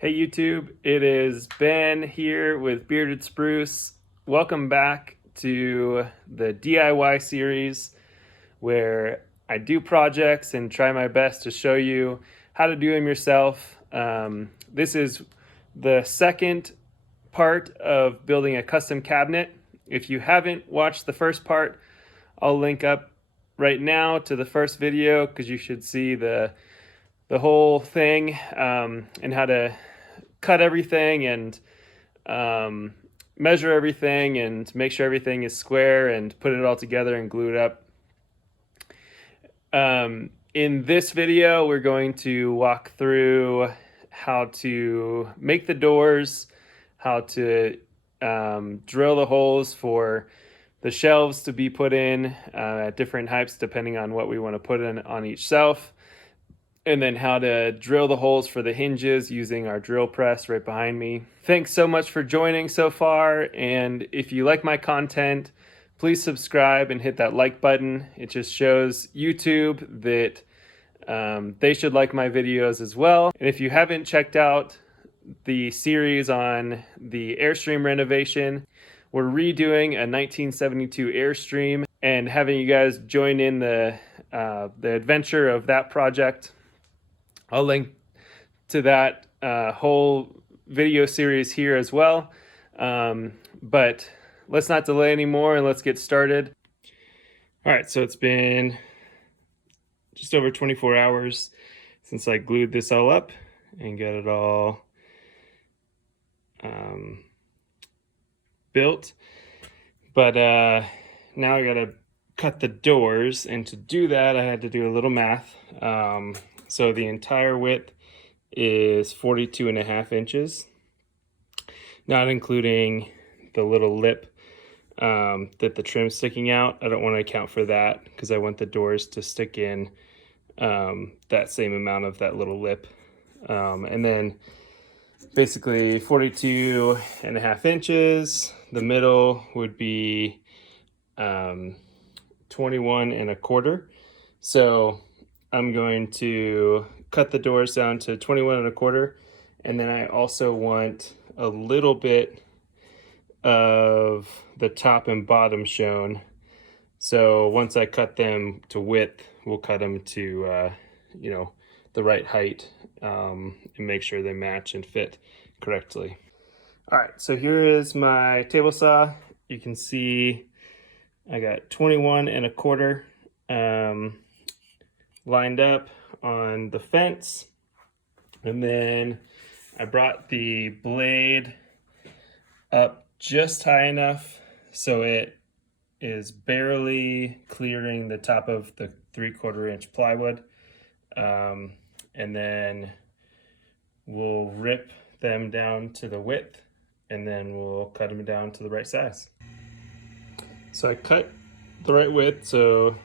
Hey YouTube, it is Ben here with Bearded Spruce. Welcome back to the DIY series where I do projects and try my best to show you how to do them yourself. This is the second part of building a custom cabinet. If you haven't watched the first part, I'll link up right now to the first video because you should see the whole thing and how to cut everything and measure everything and make sure everything is square and put it all together and glue it up. In this video, we're going to walk through how to make the doors, how to drill the holes for the shelves to be put in at different heights depending on what we want to put in on each shelf, and then how to drill the holes for the hinges using our drill press right behind me. Thanks so much for joining so far, and if you like my content, please subscribe and hit that like button. It just shows YouTube that they should like my videos as well. And if you haven't checked out the series on the Airstream renovation, we're redoing a 1972 Airstream and having you guys join in the adventure of that project. I'll link to that whole video series here as well. But let's not delay anymore and let's get started. All right, so it's been just over 24 hours since I glued this all up and got it all built. But now I gotta cut the doors, and to do that I had to do a little math. So the entire width is 42.5 inches, not including the little lip that the trim's sticking out. I don't want to account for that because I want the doors to stick in that same amount of that little lip. And then basically 42.5 inches. The middle would be 21.25. So I'm going to cut the doors down to 21.25, and then I also want a little bit of the top and bottom shown. So once I cut them to width, we'll cut them to the right height and make sure they match and fit correctly. All right, so here is my table saw. You can see I got 21.25 lined up on the fence, and then I brought the blade up just high enough so it is barely clearing the top of the 3/4 inch plywood, and then we'll rip them down to the width, and then we'll cut them down to the right size. So I cut the right width, so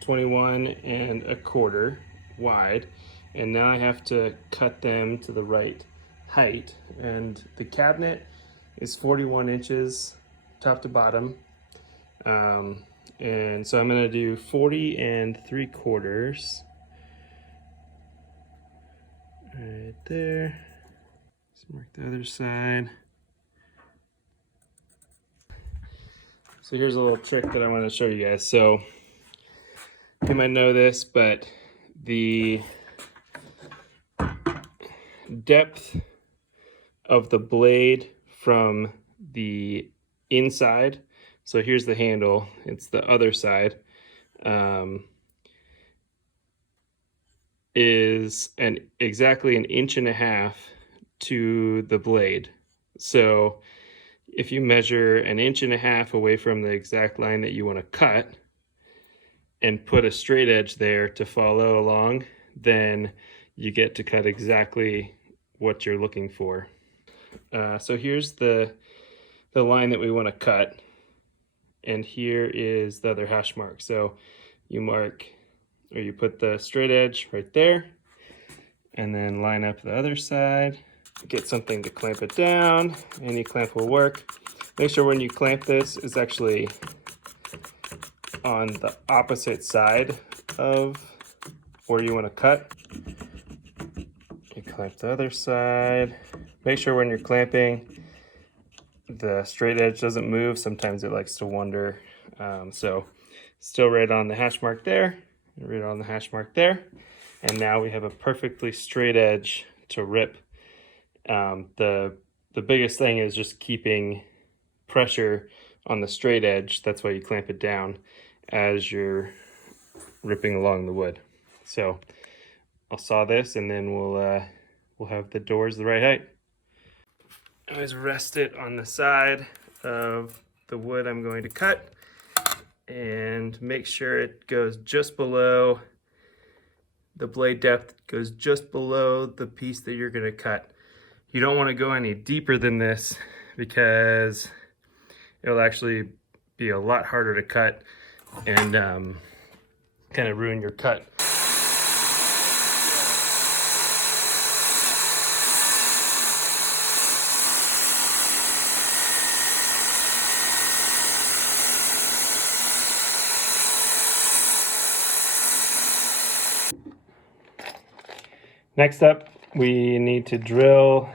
21.25 wide, and now I have to cut them to the right height, and the cabinet is 41 inches top to bottom, and so I'm going to do 40.75 right there. Let's mark the other side. So here's a little trick that I want to show you guys. So you might know this, but the depth of the blade from the inside, so here's the handle, it's the other side, is exactly 1.5 inches to the blade. So if you measure 1.5 inches away from the exact line that you want to cut and put a straight edge there to follow along, then you get to cut exactly what you're looking for. So here's the line that we want to cut, and here is the other hash mark. So you mark, or you put the straight edge right there, and then line up the other side. Get something to clamp it down. Any clamp will work. Make sure when you clamp this, it's actually on the opposite side of where you want to cut. Clamp the other side. Make sure when you're clamping, the straight edge doesn't move. Sometimes it likes to wander. So still right on the hash mark there, right on the hash mark there. And now we have a perfectly straight edge to rip. The biggest thing is just keeping pressure on the straight edge. That's why you clamp it down as you're ripping along the wood. So I'll saw this, and then we'll have the doors the right height. I always rest it on the side of the wood I'm going to cut and make sure it goes just below the blade depth, goes just below the piece that you're going to cut. You don't want to go any deeper than this because it'll actually be a lot harder to cut and kind of ruin your cut. Next up, we need to drill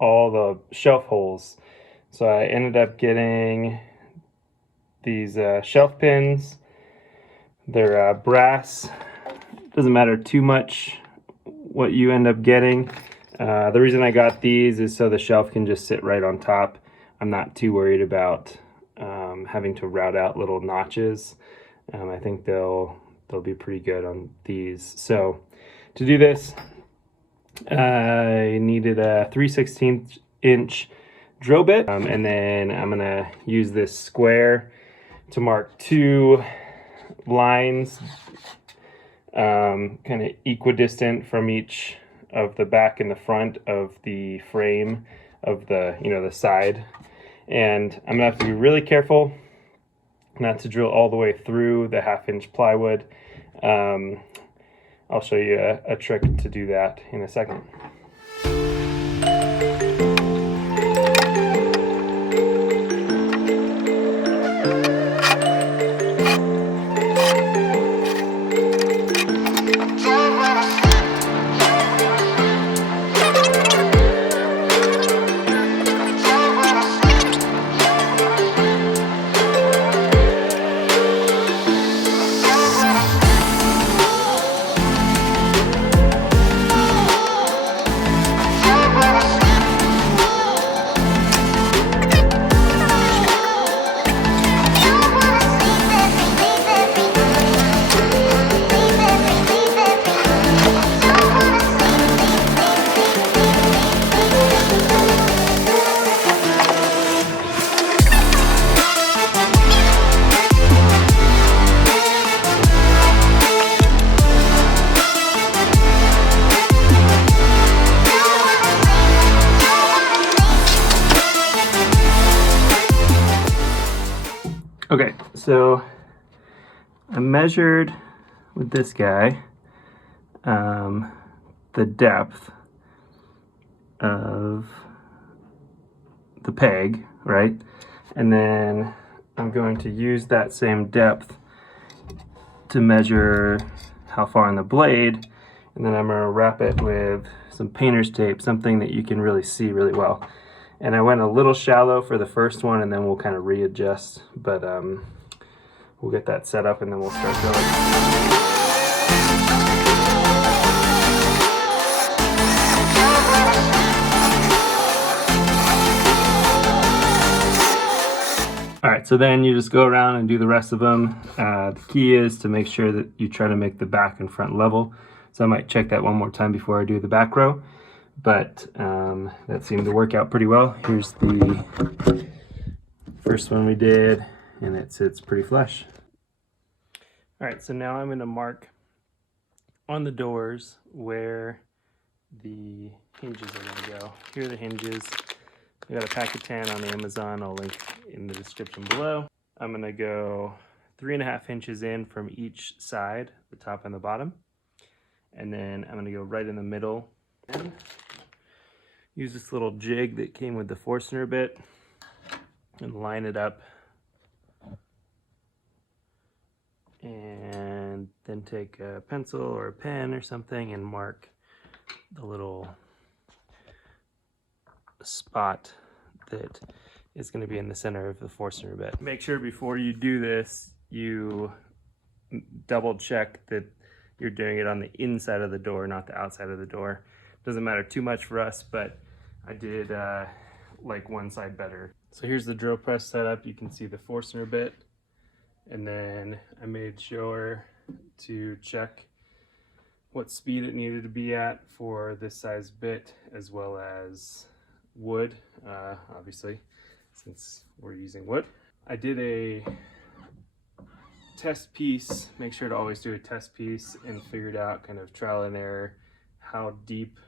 all the shelf holes. So I ended up getting these shelf pins. They're brass. Doesn't matter too much what you end up getting. The reason I got these is so the shelf can just sit right on top. I'm not too worried about having to route out little notches. I think they'll be pretty good on these. So to do this, I needed a 3/16 inch drill bit, and then I'm gonna use this square to mark 2 lines, kind of equidistant from each of the back and the front of the frame of the the side. And I'm gonna have to be really careful not to drill all the way through the 1/2 inch plywood. I'll show you a trick to do that in a second. Okay, so I measured with this guy the depth of the peg, right? And then I'm going to use that same depth to measure how far on the blade, and then I'm going to wrap it with some painter's tape, something that you can really see really well. And I went a little shallow for the first one, and then we'll kind of readjust, but we'll get that set up and then we'll start drilling. All right, so then you just go around and do the rest of them. The key is to make sure that you try to make the back and front level. So I might check that one more time before I do the back row, but that seemed to work out pretty well. Here's the first one we did, and it sits pretty flush. All right, so now I'm going to mark on the doors where the hinges are going to go. Here are the hinges. I got a pack of 10 on Amazon. I'll link in the description below. I'm going to go 3.5 inches in from each side, the top and the bottom. And then I'm going to go right in the middle and use this little jig that came with the Forstner bit and line it up. And then take a pencil or a pen or something and mark the little spot that is going to be in the center of the Forstner bit. Make sure before you do this, you double check that you're doing it on the inside of the door, not the outside of the door. Doesn't matter too much for us, but I did like one side better. So here's the drill press setup. You can see the Forstner bit, and then I made sure to check what speed it needed to be at for this size bit, as well as wood, obviously, since we're using wood. I did a test piece, make sure to always do a test piece, and figured out kind of trial and error how deep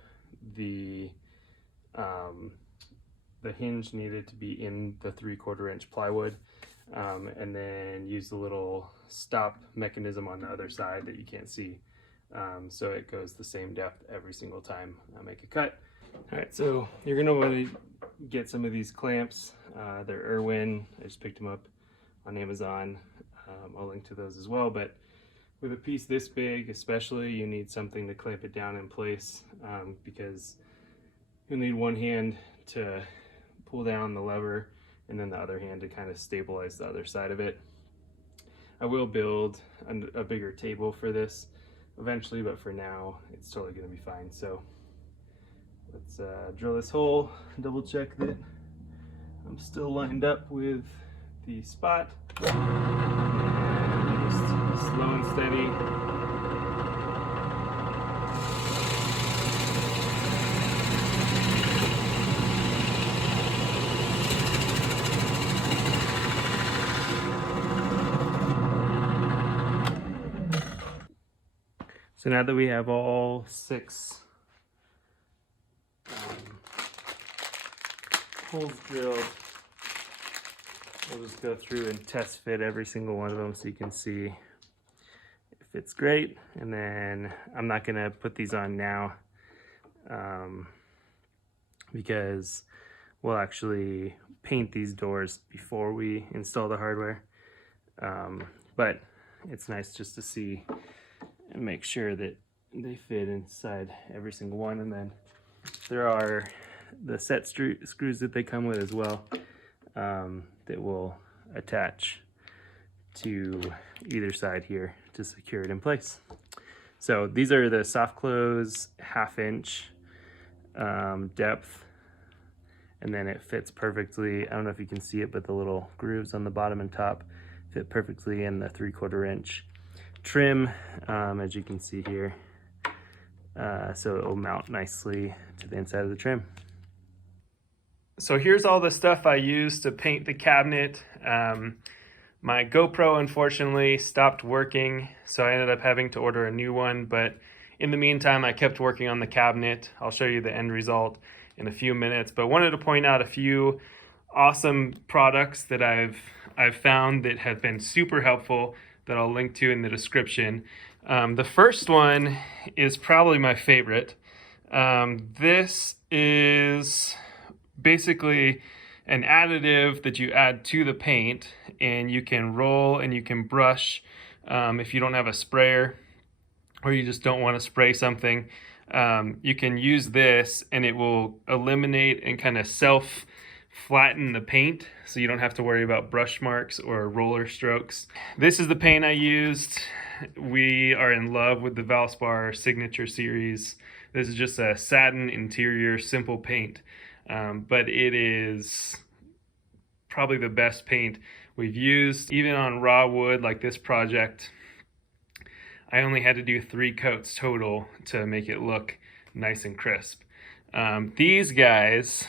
the hinge needed to be in the 3/4 inch plywood, and then use the little stop mechanism on the other side that you can't see, so it goes the same depth every single time I make a cut. All right, so you're gonna want to get some of these clamps. They're Irwin. I just picked them up on Amazon. I'll link to those as well, but with a piece this big especially, you need something to clamp it down in place, because you'll need one hand to pull down the lever and then the other hand to kind of stabilize the other side of it. I will build a bigger table for this eventually, but for now it's totally going to be fine. So let's drill this hole, double check that I'm still lined up with the spot. And just slow and steady. So now that we have all 6 holes drilled, we'll just go through and test fit every single one of them so you can see if it's great. And then I'm not gonna put these on now, because we'll actually paint these doors before we install the hardware. But it's nice just to see and make sure that they fit inside every single one. And then there are the set screws that they come with as well, that will attach to either side here to secure it in place. So these are the soft close 1/2 inch depth, and then it fits perfectly. I don't know if you can see it, but the little grooves on the bottom and top fit perfectly in the 3/4 inch trim, as you can see here. So it will mount nicely to the inside of the trim. So here's all the stuff I used to paint the cabinet. My GoPro unfortunately stopped working, so I ended up having to order a new one, but in the meantime I kept working on the cabinet. I'll show you the end result in a few minutes, but wanted to point out a few awesome products that I've found that have been super helpful that I'll link to in the description. The first one is probably my favorite. This is basically an additive that you add to the paint, and you can roll and you can brush if you don't have a sprayer or you just don't want to spray something. You can use this and it will eliminate and kind of self flatten the paint, so you don't have to worry about brush marks or roller strokes. This is the paint I used. We are in love with the Valspar Signature Series. This is just a satin interior simple paint, but it is probably the best paint we've used. Even on raw wood like this project, I only had to do 3 coats total to make it look nice and crisp. These guys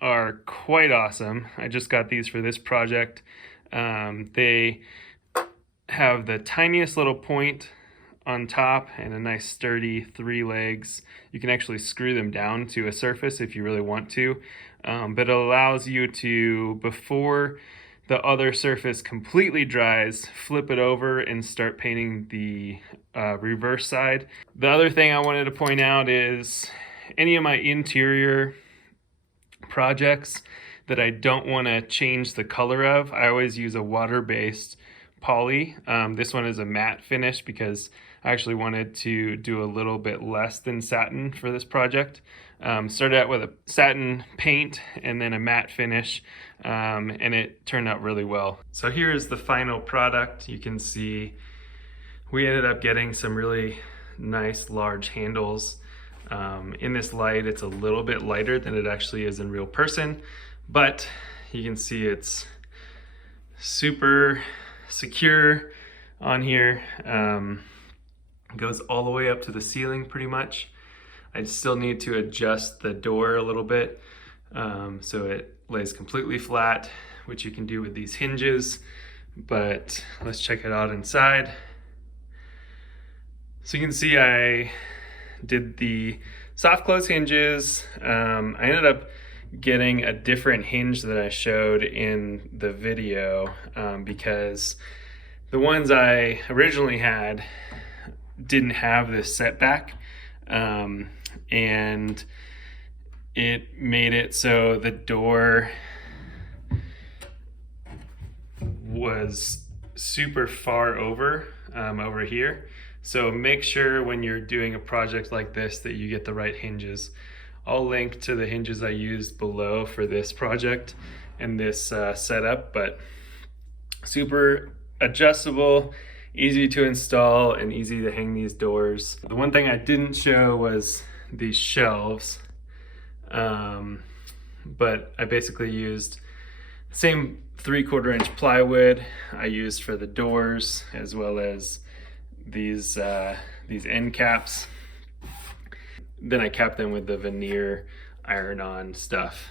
are quite awesome. I just got these for this project. They have the tiniest little point on top and a nice sturdy 3 legs. You can actually screw them down to a surface if you really want to, but it allows you to, before the other surface completely dries, flip it over and start painting the reverse side. The other thing I wanted to point out is any of my interior projects that I don't want to change the color of, I always use a water-based poly. This one is a matte finish because I actually wanted to do a little bit less than satin for this project. Started out with a satin paint and then a matte finish, and it turned out really well. So here's the final product. You can see we ended up getting some really nice large handles. In this light, it's a little bit lighter than it actually is in real person, but you can see it's super secure on here. Goes all the way up to the ceiling pretty much. I still need to adjust the door a little bit so it lays completely flat, which you can do with these hinges, but let's check it out inside. So you can see I did the soft close hinges. I ended up getting a different hinge that I showed in the video because the ones I originally had didn't have this setback, and it made it so the door was super far over here. So make sure when you're doing a project like this that you get the right hinges. I'll link to the hinges I used below for this project and this setup, but super adjustable, easy to install, and easy to hang these doors. The one thing I didn't show was these shelves, but I basically used the same 3/4 inch plywood I used for the doors, as well as these end caps. Then I capped them with the veneer iron-on stuff.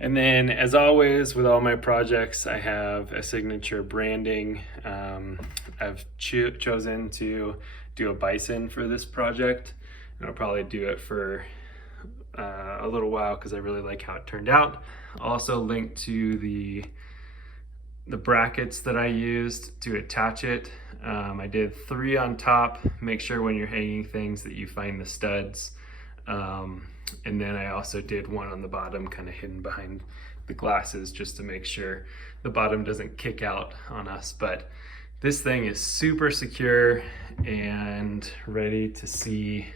And then, as always with all my projects, I have a signature branding. I've chosen to do a bison for this project, and I'll probably do it for a little while because I really like how it turned out. I'll also link to the brackets that I used to attach it. I did 3 on top. Make sure when you're hanging things that you find the studs. And then I also did 1 on the bottom, kind of hidden behind the glasses, just to make sure the bottom doesn't kick out on us. But this thing is super secure and ready to see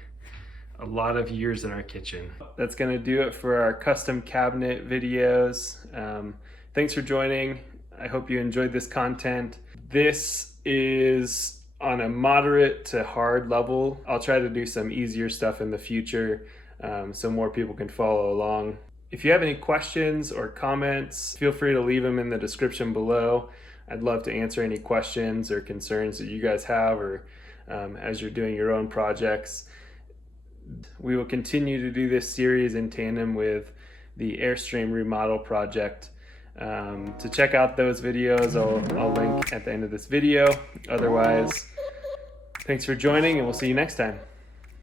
a lot of years in our kitchen. That's gonna do it for our custom cabinet videos. Thanks for joining. I hope you enjoyed this content. This is on a moderate to hard level. I'll try to do some easier stuff in the future so more people can follow along. If you have any questions or comments, feel free to leave them in the description below. I'd love to answer any questions or concerns that you guys have, or as you're doing your own projects. We will continue to do this series in tandem with the Airstream remodel project. To check out those videos, I'll link at the end of this video. Otherwise, thanks for joining, and we'll see you next time.